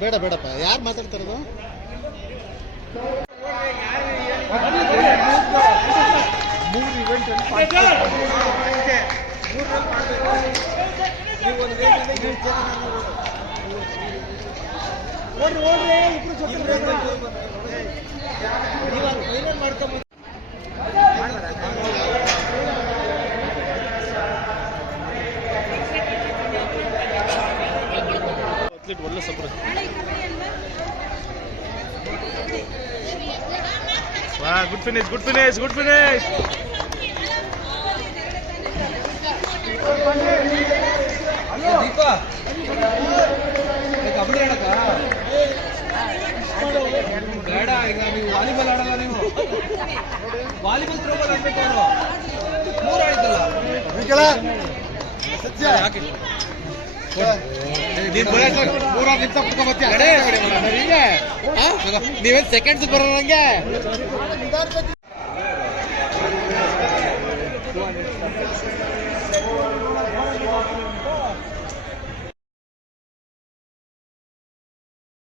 ಬೇಡ ಬೇಡಪ್ಪ. ಯಾರು ಮಾತಾಡ್ತಾರದು? ಮೂರು ಇವೆಂಟ್ ಅತ್ಲೀಟ್ ಒಳ್ಳೆ ಸಪ್ರೈಸ್ ವಾ good finish good finish good finish Deepa kabaddi ಆಡಕ ಬೇಡ ಈಗ ನೀವು ವಾಲಿಬಾಲ್ ಆಡಲ್ಲ ನೀವು. ವಾಲಿಬಾಲ್ ತ್ರೋಬಾಲ್ ಆಡ್ಬೇಕು ಅವರು. ಮೂರು ಆಡಿದ್ದಲ್ಲ. ಮೂರ ನಿಮಿಷ ನೀವೇನ್ ಸೆಕೆಂಡ್ಸ್ ಬರೋಣ ನಂಗೆ?